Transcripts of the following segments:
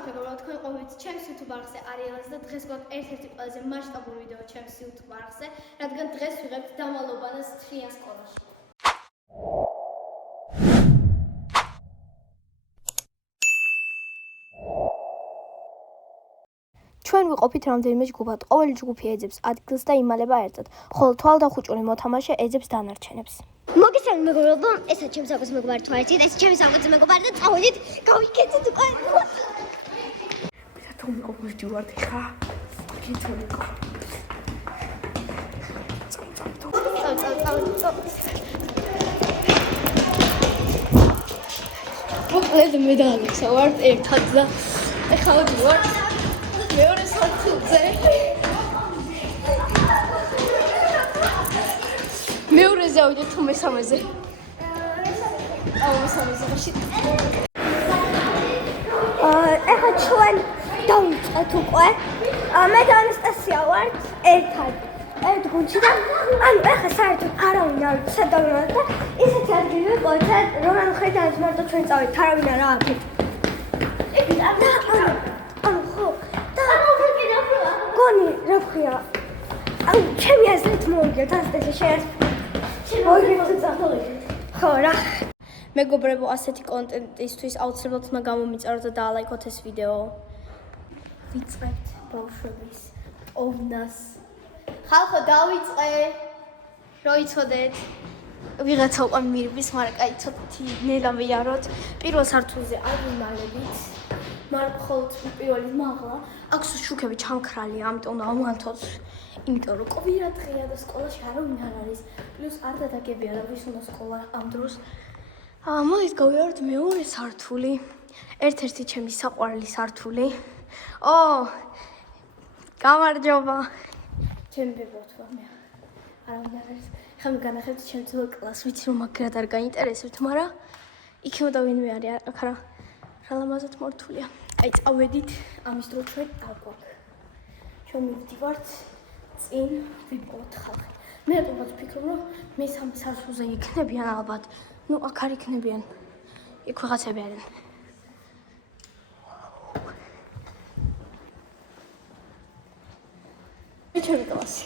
მოგესალმებით მეგობრებო, თქვენ ყოფილთ ჩემს YouTube არხზე Ariel's და დღეს გვაქვს ერთ-ერთი ყველაზე მასშტაბური ვიდეო ჩემს YouTube არხზე, რადგან დღეს ვიღებთ დამალობანას თრიან სკოლაში. ჩვენ ვიყოფით რამდენიმე ჯგუფად, ყოველი ჯგუფი ეძებს ადგილს და იმალება ერთად, ხოლო თვალდახუჭული მოთამაშე ეძებს დანარჩენებს. მოგესალმებით მეგობრებო, ესა ჩემს საუკეთესო მეგობარი თვალეთ, ეს ჩემს საუკეთესო მეგობარი და წავედით, გავიქეცეთ უკვე. თუ მიყობდი ვარ ხა? გიწოლიკო. მოკლედ მე და ალექსა ვართ ერთად და ეხლა ვარ მეორე სართულზე. მეორეზე ავიდეთ თუ მესამეზე. მესამეზე ვაში. ეხლა ჩვენ დავიწყეთ უკვე. მე და ანასტასია ვართ ერთად. ერთ გუნდში და ანუ ეხლა საერთოდ არავინ არ ვიცი სად დავიწყეთ და ისეთი ადგილი ვიყავით, რომ ანუ ხედავთ მარტო ჩვენ წავით, არავინ არ ააფეთ. ანუ ხო და გონი რა ხია? ანუ ჩემი აზრით მოვიგეთ ანასტასია შეიძლება ხო რა მეგობრებო, ასეთი კონტენტისთვის აუცილებლად უნდა გამომიწეროთ და დაალაიქოთ ეს ვიდეო. ვიწყებთ ბავშვების ოვნას. ხალხო დავიწყე. რო იცოდეთ. ვიღაცა უკვე მირბის, მაგრამ კაი ცოტათი ნელა ვიაროთ. პირველ სართულზე არ ვიმალებით. მაგრამ ხოლმე პირველი მაღლა. აქ შუქები ჩამქრალია, ამიტომ უნდა ავმანთოთ. იმიტომ რომ კვირა დღეა და სკოლაში არავინ არ არის. პლუს არ დადაგებია რა ვის უნდა სკოლა ამ დროს. მოდით გავიაროთ მეორე სართული. ერთ-ერთი ჩემი საყვარელი სართული. გამარჯობა. ჩემი ბებოთვა მე. არავინ არ არის. ხომ განახებთ ჩემ ძველ კლასს, ვიცი რომ მაგრად არ გაინტერესებთ, მაგრამ იქ უნდა ვინმე არის, აქ რა ლამაზად მორთულია. აი წავედით, ამის დრო ჩვენ არ გვაქვს. ჩვენ მივდივართ წინ ვიპოვოთ ხალხი. მე რატომაც ვფიქრობ, რომ მესამე სართულზე იქნებიან ალბათ. ნუ აქ არ იქნებიან. იქ ვიღაცები არიან. ჩემი კლასი.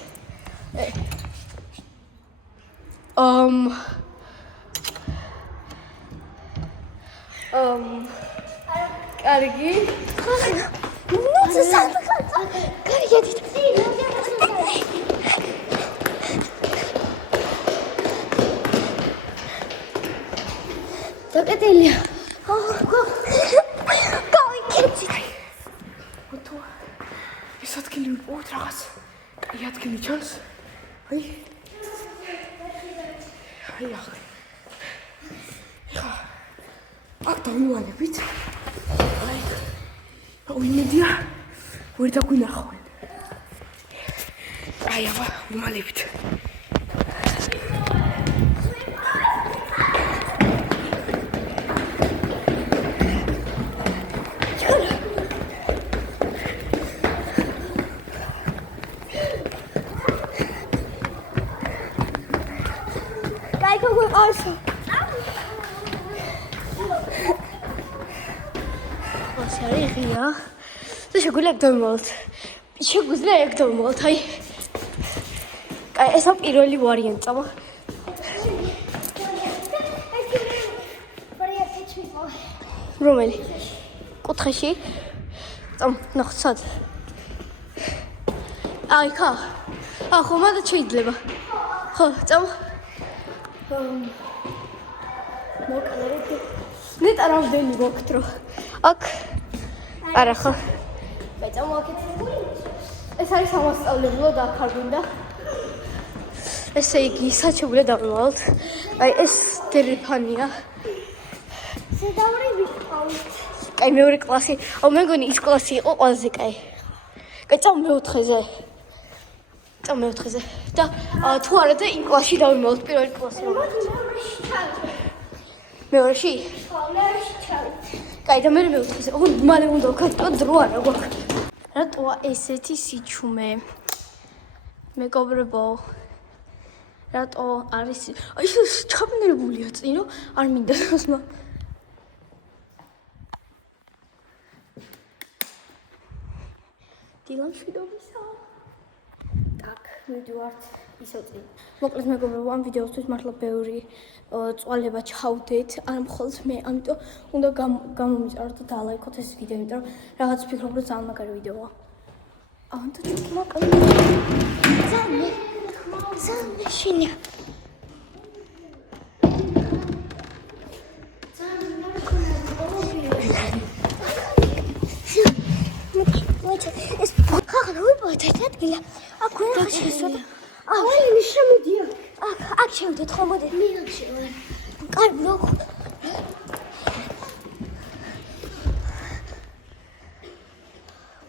კარგი. ნუ საერთოდ კარგი edit. დაკეტილია. გავიქეცით. თუ ეს ადგილი ვიპოვოთ რაღაც. აი ადგილი ჩანს. აი ახლა. აქ დავივალებით. აი იმედია ვერ დაგვინახავენ. აი აბა ვიმალებით. Also. Was ja richtig, das ist ja gut gemacht. Ich habe gut gemacht, hey. Es hat პირველი ვარიანტი, აბა. რომელი? კუთხეში? ნახოთ. აი, ხა. ხო, მაგრამ შეიძლება. ხო, წამ. მოკლედ ნეტა რამდენი გქთ რო აქ არა ხო მე წამოვაკეთე ეს არის სამასწავლებლო და აქ არ გვინდა ესე იგი საჩუბრე დავივალთ აი ეს დერეფანია ზედავრი ვიყავით კაი მეორე კლასი მე მგონი ის კლასი იყო ყველაზე კაი წამ მეოთხეზე და თუ არა და იმ კლასში დავიმალოთ პირველი კლასი მეორეში? მეურეში ჩავით. კაი და მე მეოთხეზე. მალე უნდა ვქადო დრო არა გვაქვს. რატოა ესეთი სიჩუმე? მეგობრებო. რატო არის? აი ეს ჩაბნელებულია წინო, არ მინდა დასმა. დილა მშვიდობისა. Так, მივდივართ ისევ წინ. მოკლედ მეგობრებო, ამ ვიდეოსთვის მართლა ბევრი წვალება ჩავდეთ, არ მხოლოდ მე, ამიტომ უნდა გამომიწეროთ და დალაიქოთ ეს ვიდეო, იმიტომ რომ რაღაც ვფიქრობ, რომ ძალიან მაგარი ვიდეოა. ანტო ჩუკლაკა. Зам шиня. ეს ხახა ვიბოდეთ ადგილი. აქ ვეღარ შესვლა. ავალი შემოდია. აქ შევდეთ ხომ მოდი. მე აქ შევდე. კარგი რო.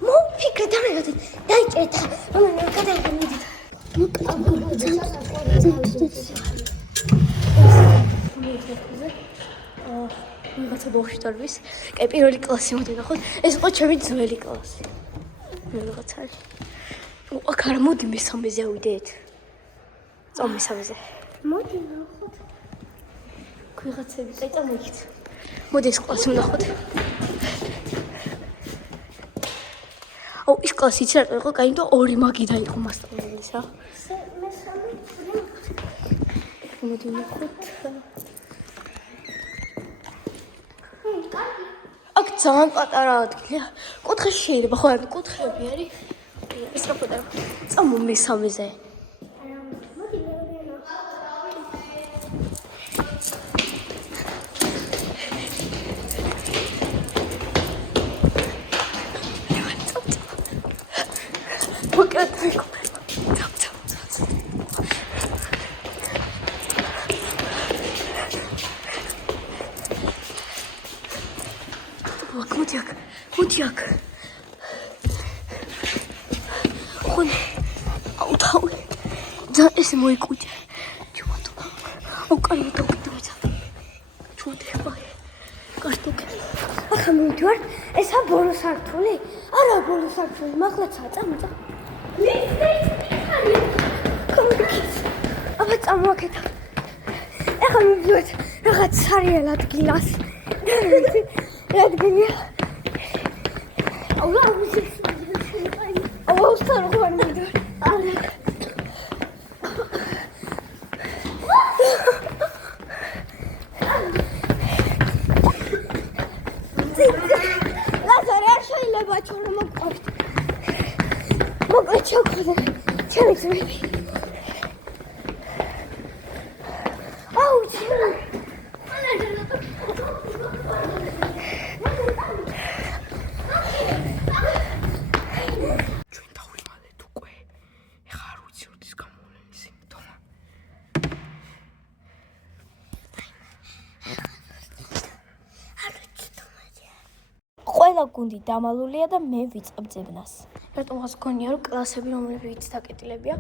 მოფიქრე დამეგოდი. დაიჭერეთ. რომელი გადაიგდით. ვიღაცა ბავშვი დარბის. კაი, პირველი კლასი მოდი ნახოთ. ეს იყო ჩემი ძველი კლასი. ვიღაცა არის. აქ არა, მოდი მესამეზე ავიდეთ. წავ მესამეზე. მოდი ნახოთ. ვიღაცები, კაი, წამოიქით. მოდი ეს კლასი ვნახოთ. აუ, ის კლასი იცი რა იყო? კაი, იმიტომ ორი მაგი დაიყო მასწავლებლის რა. მოდი ნახოთ. აქ ძალიან პატარა ადგილია. კუთხეში შეიძლება ხო, ანუ კუთხეები არის. ეს რა პატარა. წამო მესამეზე. მოდი მეორე მოკლედ მეკო. მოდი აქ. ხონ აუ თავი. და ესე მოიკუჭე. ჩუმატო. აუ კაი დოკტორის. ჩუმატე ხაი. კარტოკ. ახლა მივდივარ. ესა ბოლო სართული? არა, ბოლო სართული, მაღლაცაა, წამოწა. აბა წამოაკეთა. ახლა მივდივართ რაღაც სარიელ ადგილას. ადგილია. აუ უსტარო ხარ მივდივარ. ლაზარე არ შეიძლება ჩორო მოყვავთ. მოკლედ ჩავხვალე. ჩემი ძმები. აუ ჩემი. ჩვენ დავიმალეთ უკვე. ეხლა არ ვიცი როდის გამოვლენის სიმპტომა. ყველა გუნდი დამალულია და მე ვიწყებ ძებნას. რატომ ხას გქონია რომ კლასები რომლებიც დაკეტილებია,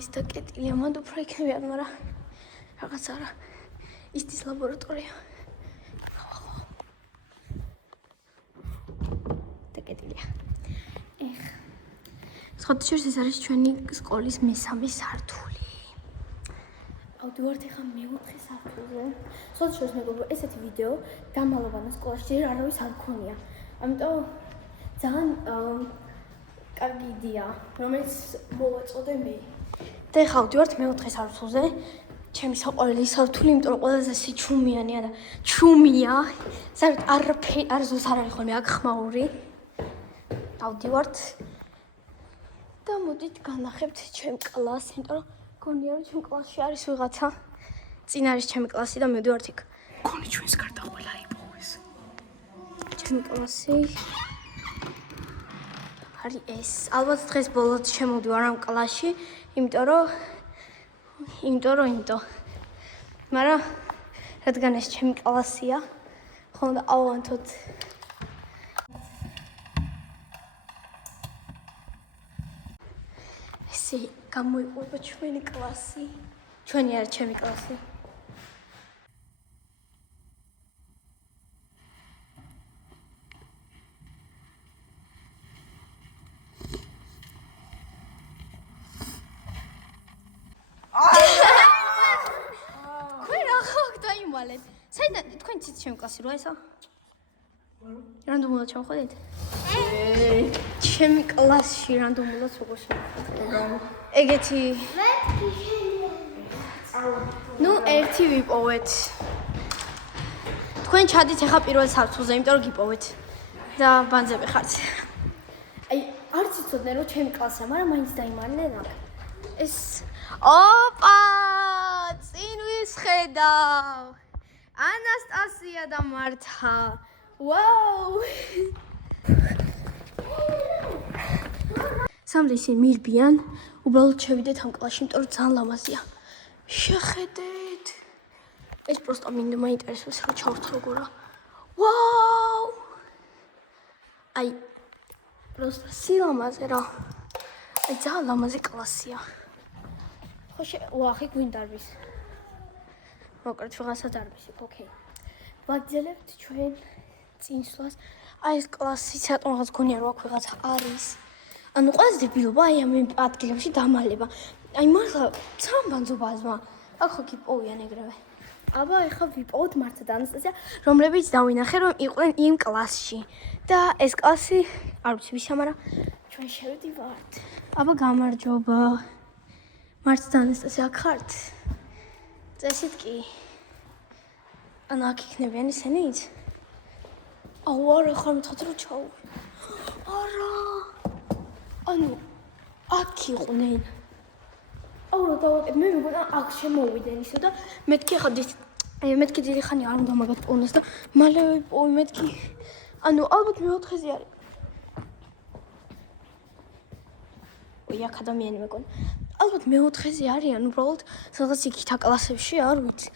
ის დაკეტილია, მანდ უფრო იქნებიან, მაგრამ რაღაც არა. ისტის ლაბორატორია. დაკეტილია. სხვადასხვა ეს არის ჩვენი სკოლის მესამე სართული. ავდივართ ახლა მეოთხე სართულზე. სხვადასხვა მეგობრებო, ესეთი ვიდეო დამალოვანა სკოლაში არავის არ გქონია. ამიტომ ძალიან კარგი იდეა, რომელიც მოვაწოდე მე. და ახლა ავდივართ მეოთხე სართულზე. ჩემი საყვარელი სართული, იმიტომ რომ ყველაზე სიჩუმიანია და ჩუმია. საერთოდ არაფერი არ ზუსტ არ არის ხოლმე აქ ხმაური. ავდივართ და მოდით განახებთ ჩემ კლასს, იმიტომ რომ გონია რომ ჩემ კლასში არის ვიღაცა. წინ არის ჩემი კლასი და მივდივართ იქ. მგონი ჩვენს გარდა ყველა იპოვეს. ჩემი კლასი არის ეს. ალბათ დღეს ბოლოდ შემოვდივარ ამ კლასში, იმიტომ რომ მაგრამ რადგან ეს ჩემი კლასია, ხომ და ავანთოთ. ესე გამოიყვება ჩვენი კლასი. ჩვენი არის ჩემი კლასი. თქვენ ახლა დაიმალეთ. საიდან თქვენ ცით ჩემი კლასი რა ესა? რანდომულად ჩავხედეთ? ჩემი კლასში რანდომულად როგორ შევხედე? ეგეთი ნუ ერთი ვიპოვეთ. თქვენ ჩადით ახლა პირველ საფრთხეზე, იმიტომ რომ გიპოვეთ. და ბანძები ხართ. აი, არც იცოდნენ რომ ჩემი კლასია, მაგრამ მაინც დაიმარნენ აქ. ეს ოპა! წინ ვისხედავ. ანასტასია და მართა. ვაუ! სამდე ისინი მირბიან, უბრალოდ შევიდეთ ამ კლასში, იმიტომ რომ ძალიან ლამაზია. შეხედეთ. ეს პროსტა მინდა მაინტერესებს რა ჩავთ როგორა. ვაუ! აი პროსტა სილამაზე რა. აი ძალიან ლამაზი კლასია. ხო ვახი გვინდარბის. მოკლედ ვიღაცა დარბისით, ოკეი. ვაგრძელებთ ჩვენ წინსვლას. აი ეს კლასი ცოტა რაღაც გონია რომ აქ ვიღაცა არის. ანუ ყველაზე დებილობა აი ამ ადგილებში დამალება. აი მართლა სამბანძობაზმა. აქ ხო გიპოვიან ეგრევე. აბა ეხლა ვიპოვოთ მართა და ანასტასია, რომლებიც დავინახე რომ იყვნენ იმ კლასში. და ეს კლასი არ ვიცი ვისა, მაგრამ ჩვენ შევდივართ. აბა გამარჯობა. მართა და ანასტასია აქ ხართ? წესით კი. ანუ აქ იქნებიან ისინიც? აუ არა, ხარ მეთქოთ რომ ჩაუ. არა. ანუ აქ იყვნენ. აუ რა დავაკეთე, მე მეგონა აქ შემოვიდნენ ისო და მეთქი ახლა მეთქი დიდი ხანი არ უნდა მაგათ პოვნეს და მალე ვიპოვე მეთქი. ანუ ალბათ მეოთხეზე არის. ой, აქ ადამიანი მეგონა. ალბათ მეოთხეზე არიან, უბრალოდ სადღაც იქით აკლასებში, არ ვიცი.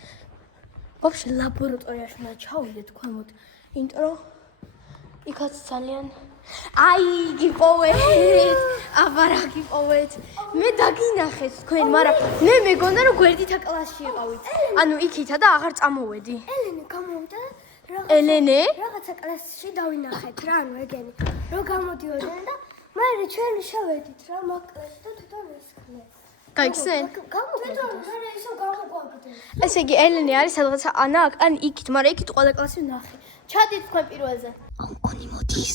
ვაფშე ლაბორატორიაში უნდა ჩავიდეთ ქვემოთ, იმიტომ რომ იქაც ძალიან აი გიპოვეთ. აბა რა გიპოვეთ? მე დაგინახეთ თქვენ, მაგრამ მე მეგონა რომ გვერდით აკლასში იყავით. ანუ იქითა და აღარ წამოვედი. ელენე გამოვიდა ელენე? რაღაცა კლასში დავინახეთ რა, ანუ ეგენი. რომ გამოდიოდნენ და მერე ჩვენ შევედით რა მაგ კლასში და თვითონ ისქნეს. გაიგზენ? გამოვიდა. მერე ისო გამოგვაგდნენ. ესე იგი ელენე არის სადღაცა ანა ან იქით, მაგრამ იქით ყველა კლასი ვნახე. ჩადით თქვენ პირველზე. კონი მოდის.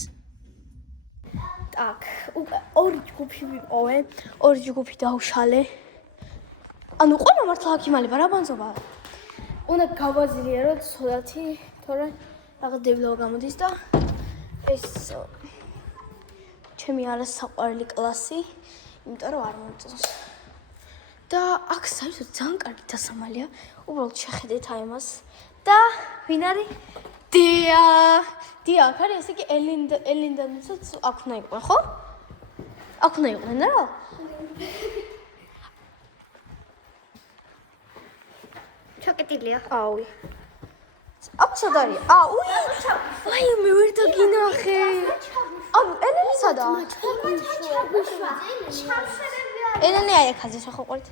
так, ორი ჯგუფი ვიყოვე, ორი ჯგუფი დავშალე. ანუ ყველა მართლა აქ იმალება რა ბანძობა. უნდა გავაზრიეროთ ცოტათი, თორე რაღაც დებილობა გამოდის და ეს ჩემი არასაყვარელი კლასი, იმიტომ რომ არ მომწონს. და აქ საერთოდ ძალიან კარგი დასამალია. უბრალოდ შეხედეთ აი მას და ვინ არის? დია. დია, აქ არის, ესე იგი ელინდანიცაც აქ უნდა იყვნენ, ხო? აქ უნდა იყვნენ რა? ჩაკეტილია. აუი. აბა სად არის? აუი. აი მე ვერ დაგინახე. ანუ ელენე სადაა? ელენე აი ახაზე ხო ყურით?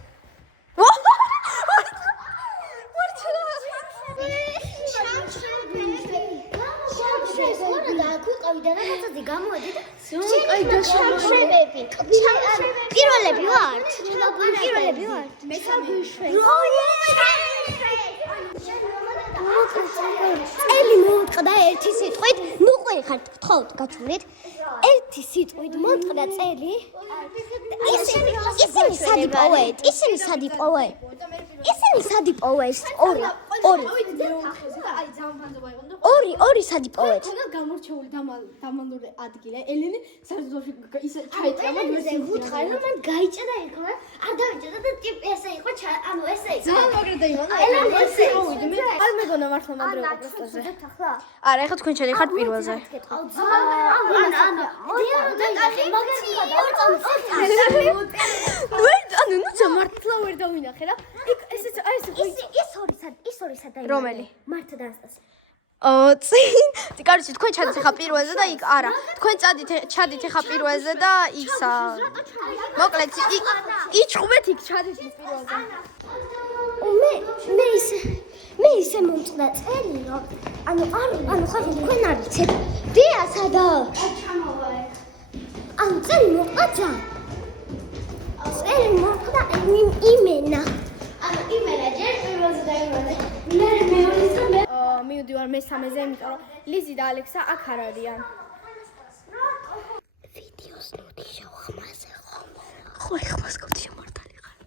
პირველები ვართ. პირველები ვართ. მე წელი მომწყდა ერთი სიტყვით, ნუ ყური ხარ გთხოვთ გაჩვენეთ. ერთი სიტყვით მომწყდა წელი. ისინი სადიპოვეთ, ისინი სადიპოვეთ. ისინი სადიპოვეთ. ორი სადიპოვეთ. ხოდა გამორჩეული დამალული ადგილი. ელენე საერთოდ ისე ჩაეჭრა, მაგრამ ვუთხარ რომ მან გაიჭრა იქა, არ დავიჭრა და ტიპი ესე იყო, ანუ ესე იყო. ძალიან მაგრა იმანა. ელენე ესე მოვიდი მე. არ მეგონა მართლა მადრეობა პროსტაზე. ახლა. არა, ეხლა თქვენ შედიხართ პირველზე. ანუ ნუ მართლა ვერ დავინახე რა. ესეც აი ის ორი სადა რომელი? მართა და ანასტასია. წინ. კაროჩე თქვენ ჩადით ახლა პირველზე და იქ არა. თქვენ ჩადით ახლა პირველზე და ისა. მოკლედ იჭხუბეთ იქ ჩადით პირველზე. მე ისე მომწყდა წელი რომ ანუ ხა თქვენ არ ვიცით. დია სადა? ანუ წელი მოყვა. წელი მოყვა იმენა. ანუ იმენაჯერ პირველზე დაიმალე. მინარე მეორეზე და მე მივდივარ მესამეზე, იმიტომ რომ ლიზი და ალექსა აქ არ არიან. ვიდეოს ნოტი შევხმაზე ხომ. ხო, ეხლა გქონდი შემართალი ხარ.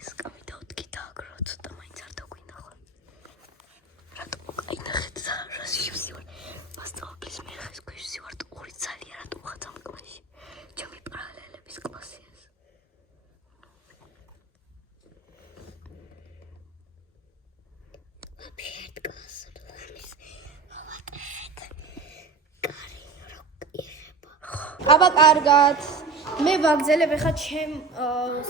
ეს კამი დავდგი და აგრო ცოტა მაინც არ დაგვინდა ხო? რატო გაინახეთ და რა შევსივარ? მასწავლებლის მეხეს გვიშივარ 2 წელი რატო ხაცამ კლასში. ჩემი პარალელების კლასი ეს. Appeared closer to this. What the heck? Gary, აბა კარგად. მე ვაგზელებ ახლა ჩემ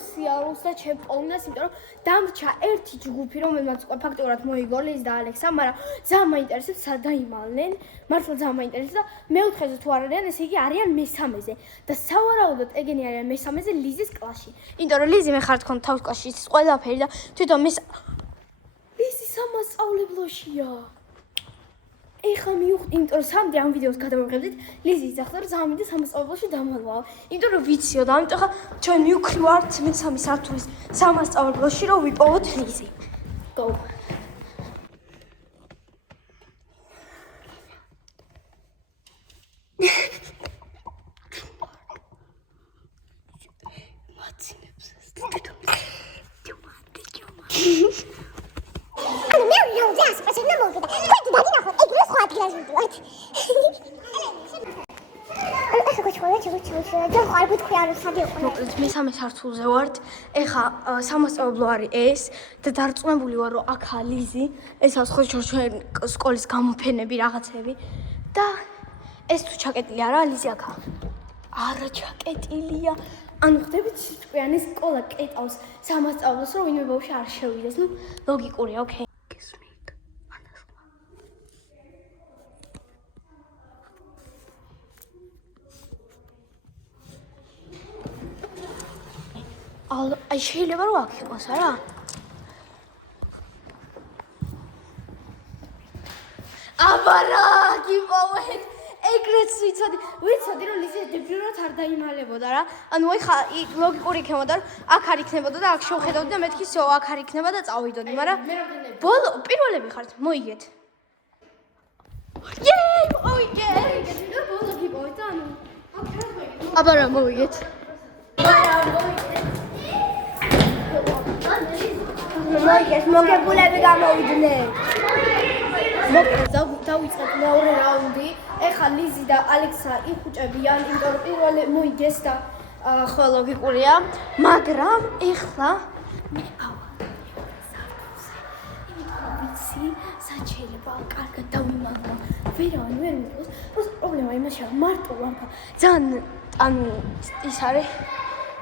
სიარულს და ჩემ პოვნას, იმიტომ რომ დამრჩა ერთი ჯგუფი, რომელმაც უკვე ფაქტობრივად მოიგო ლიზ და ალექსა, მაგრამ ძალიან მაინტერესებს სად დაიმალნენ. მართლა ძალიან მაინტერესებს და მეოთხეზე თუ არ არიან, ესე იგი არიან მესამეზე. და სავარაუდოდ ეგენი არიან მესამეზე ლიზის კლასში. იმიტომ რომ ლიზი მე ხარ თქონ თავის კლასში ის ყველაფერი და თვითონ ლიზი სამასწავლებლოშია. ეხლა მივხვდი, იმიტომ რომ სამდე ამ ვიდეოს გადავიღებდით, ლიზი იძახდა, რომ ზამინდა სამასწავლებლოში დამალვა. იმიტომ რომ ვიციო და ამიტომ ხა ჩვენ მივქრივართ მესამე სართულის სამასწავლებლოში, რომ ვიპოვოთ ლიზი. Go. მოკლედ მესამე სართულზე ვართ. ეხა სამასწავლებლო არის ეს და დარწმუნებული ვარ, რომ აქა ლიზი, ესაც ხო ჩვენ სკოლის გამოფენები რაღაცები და ეს თუ ჩაკეტილი არა, ლიზი აქა. არა ჩაკეტილია. ანუ ხდებით სიტყვიანი სკოლა კეტავს სამასწავლებლოს, რომ ვინმე ბავშვი არ შევიდეს. ნუ ლოგიკურია, ოკეი. გესმით? ანასხმა. აი შეიძლება რომ აქ იყოს არა? აბა რა გიპოვეთ? ეგრეც ვიცოდი რომ ლიზი დებიურად არ დაიმალებოდა რა. ანუ ეხა ლოგიკური იქნებოდა რომ აქ არ იქნებოდა და აქ შევხედავდი და მეთქი სო აქ არ იქნება და წავიდოდი, მაგრამ ბოლო პირველები ხართ, მოიგეთ. იეი, მოიგეთ. ბოლო გიპოვეთ და ანუ აბა რა მოიგეთ? მოიგეს, მოგებულები გამოვიდნენ. დავიწყეთ მეორე რაუნდი. ეხლა ლიზი და ალექსა იხუჭებიან, იმიტომ რომ პირველი მოიგეს და ხო ლოგიკურია, მაგრამ ეხლა მე ვიცი, სად შეიძლება კარგად დავიმაგრა. ვერავინ ვერ მიყავს. просто პრობლემა იმაშია, მარტო ვარ. ძალიან ანუ ის არის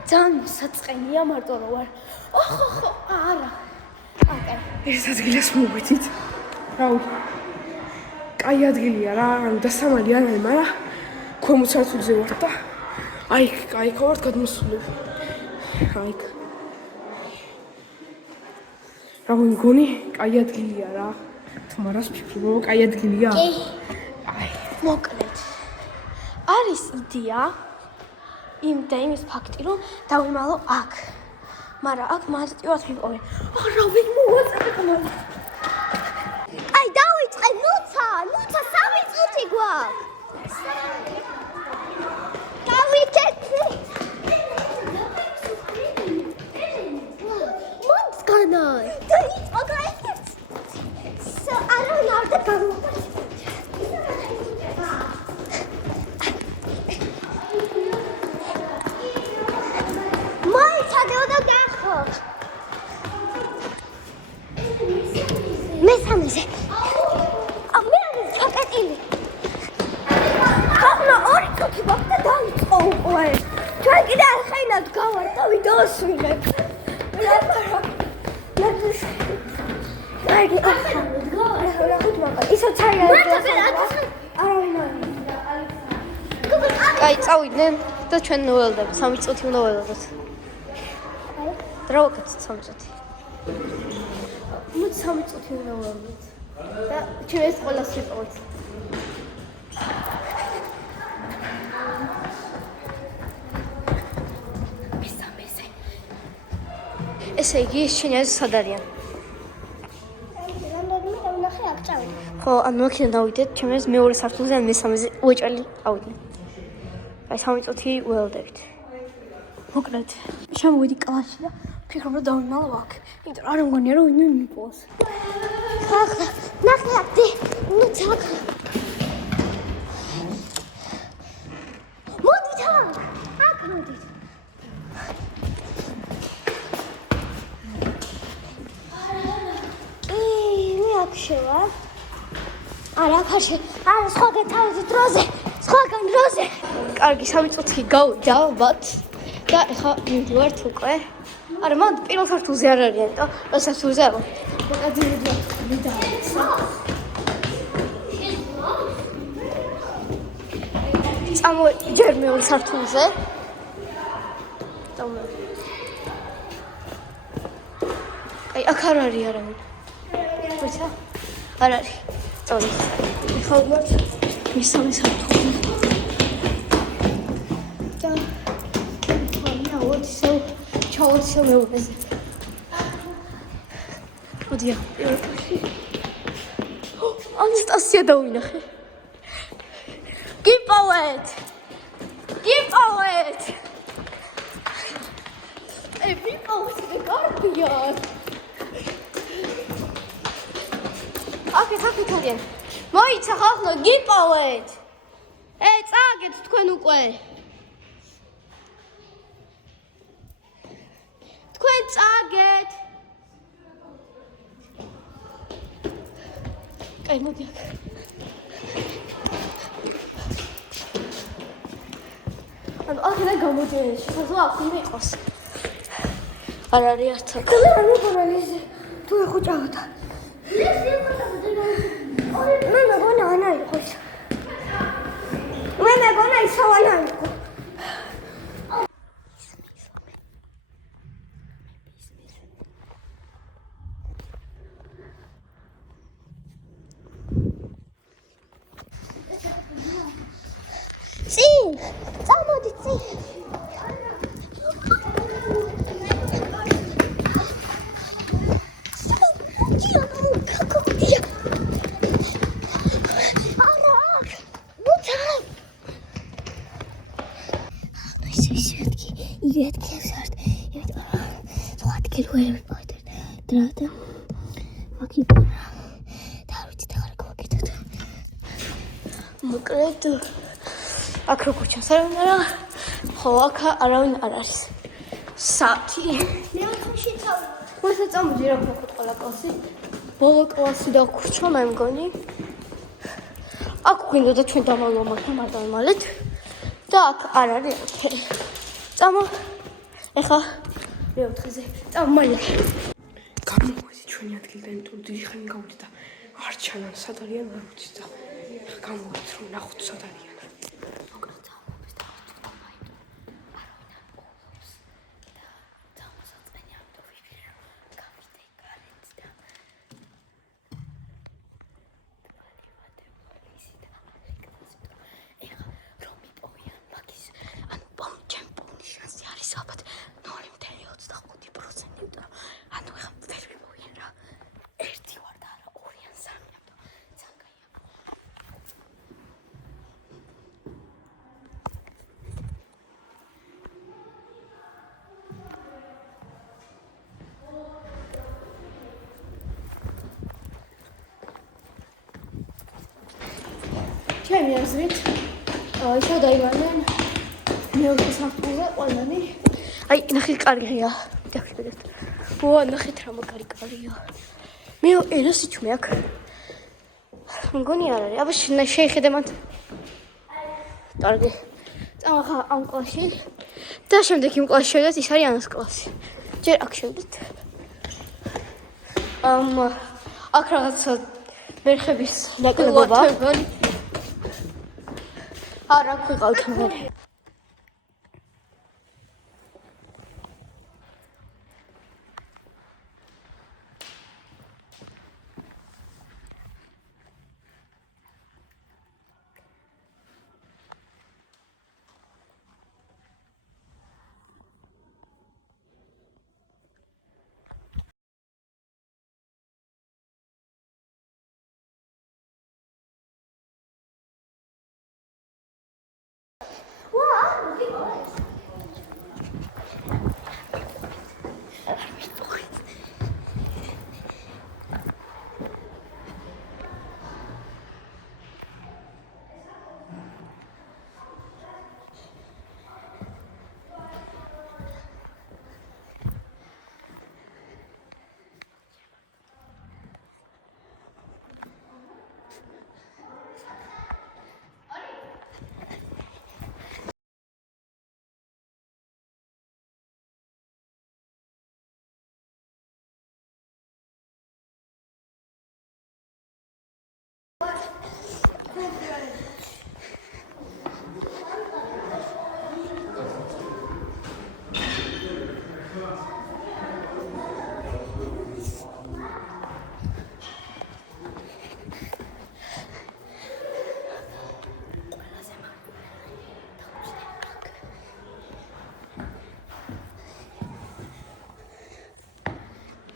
ძალიან საწყენია მარტო რო ვარ. ხო, არა. აკა. ეს ადგილას მოვიდით. რაუ. კაი ადგილია რა, ანუ დასამალი არ არის, მაგრამ ქვემოთ სართულზე ვარ და აი ვართ გადმოსული. აი. რა მგონი, კაი ადგილია რა. თუ მარას ფიქრობ, რომ კაი ადგილია. აი, მოკლედ. არის იდეა იმის ფაქტი, რომ დავიმალო აქ. მაგრამ აქ მასტივად ვიყავი. რა ვინ მოვაწეყო? აი დავიწყე, ნუცა 3 წუთი გვაქვს. გავიქეთე. მონსკანაი. დაიწყო გაიქეთ. არავინ არ და გამოვიდა. მესამეზე. მე არის ჩაკეტილი. ახლა 2 წუთი გვაქვს და დავიწყო უკვე. ჩვენ კიდე არ ხაინად გავარ და ვიდეოს ვიღებ. აი, ისო ცაია. არავინ არ კაი, წავიდნენ და ჩვენ ნოველდებით. 3 წუთი უნდა ველოდოთ. რა ვაკეთოთ 3 წუთი? მოდი 3 წუთი უნდა ველოდოთ. და ჩვენ ეს ყველას ვიყავით. მესამეზე. ესე იგი, შენ ეს სად არიან? რამდენიმე დავნახე აქ წავიდა. ხო, ანუ აქედან დავიდეთ, ჩვენ ეს მეორე სართულზე ან მესამეზე უეჭველი ავიდნენ. აი 3 წუთი ველოდებით. მოკლედ, შემოვიდი კლასში და ფიქრობ რომ დავიმალო აქ. იმიტომ რომ არ მგონია რომ ვინმე მიპოვოს. ხახლა, ნახე აკდი. ნუ ცაკ. მოდით აქ მოდით. მე აქ შევარ. არა, აქ არა, სხვაგან თავზე დროზე, სხვაგან დროზე. კარგი, 3 წუთი გავიდა ალბათ და ეხლა მივდივართ უკვე. არა, მან პირველ სართულზე არ არიან, იმიტომ რომ სართულზე არა. მოკაძირებია მიდაიცა. წამოვედი ჯერ მეორე სართულზე. აი, აქ არ არის არავინ. ხოცა? არ არის. წავედი. ეხლა ვარ მესამე სართულზე. და ჩავარჩა მეორეზე. მოდია, პირველში. ანასტასია დავინახე. გიპოვეთ! გიპოვეთ! ვიპოვეთ, კარგია. აქეთ არიან. მოიცა ხალხო, გიპოვეთ! წააგეთ თქვენ უკვე. თქვენ წააგეთ. კაი, მოდი აქ. ანუ აქედან გამოდიან, შესაძლოა აქ უნდა იყოს. არ არის არც აქ. რა მეგონა ეს თუ ეხუჭავდა. მე მეგონა ანა იყო. მე მეგონა ისოვანა იყო. წინ, წამოდი წინ. დრადა მაგით დავით და არ გავაკეთოთ. მოკლედ აქ როგორ ჩანს არავინ არა? ხო, აქ არავინ არ არის. საათი. მე ოთხში წავ. მოიცა წამოდი რა ვქოთ ყველა კლასი. ბოლო კლასი დაგვრჩა მე მგონი. აქ გვინდოდა ჩვენ დავალო მაგრამ არ დავიმალეთ. და აქ არ არის არაფერი. წამო. ეხლა მე-4-ზე. წამო მალე. გამოვედი ჩვენი ადგილიდან, იმიტომ რომ დიდი ხანი გავდით და არ ჩანან სად არიან არ ვიცი და გამოვედი რომ ნახოთ სად არიან. ჩემი აზრით, ისე დაიმალენ მეორე სართულზე ყველანი. აი, ნახეთ, კარგია. დაგხვდეთ. ო, ნახეთ რა მაგარი კარგია. მე ერას იჩმე აქ. მგონი არ არის. აბა შეიხედე მან. კარგი. წამახა ამ კლასში. და შემდეგ იმ კლასში შევიდეთ, ის არის ანას კლასი. ჯერ აქ შევიდეთ. აქ რაღაცა მერხების ნაკლებობა. არა, გვიყავთ მე.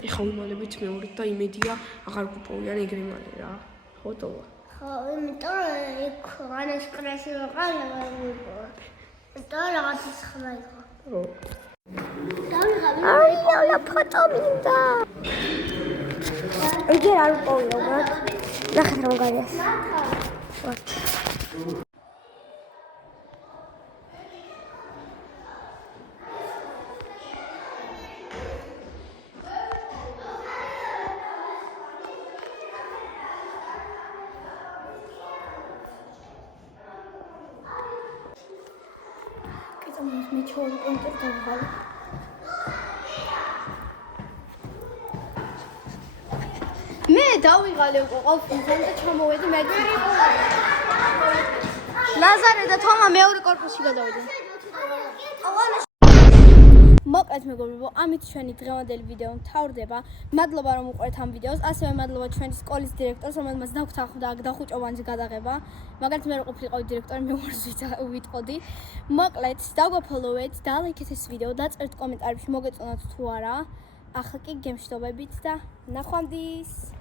ეხა უმალებით მეორედ და იმედია აღარ გუპოვიან ეგრე მალე რა. ხოტოვა. ხო, იმიტომ იქ ანას კრაში ვიყავ, აღარ ვიყავ. და რაღაცის ხმა იყო. ხო. აია, ფოტო მინდა. ეგერ არ უყოვია უბრალოდ. ნახეთ რა მაგარია. მე ჩავალ კონტენტ დავღალე. მე დავიღალე უკვე ყავ და ჩამოვედი მაგარი. ლაზარე და თომა მეორე კორპუსში გადავიდნენ. მოკლედ მეგობრებო, ამით ჩვენი დღევანდელი ვიდეო მთავრდება. მადლობა რომ უყურეთ ამ ვიდეოს. ასევე მადლობა ჩვენი სკოლის დირექტორს, რომელმაც დაგვთანხმდა აქ დახუჭოვანზე გადაღება. მაგალითად მე რო ყოფილიყავი დირექტორი, მე უარს ვიტყოდი. მოკლედ, დაგვაფოლოვეთ, დალაიქეთ ეს ვიდეო, დაწერთ კომენტარებში მოგეწონათ თუ არა. ახლა კი გემშვიდობებით და ნახვამდის.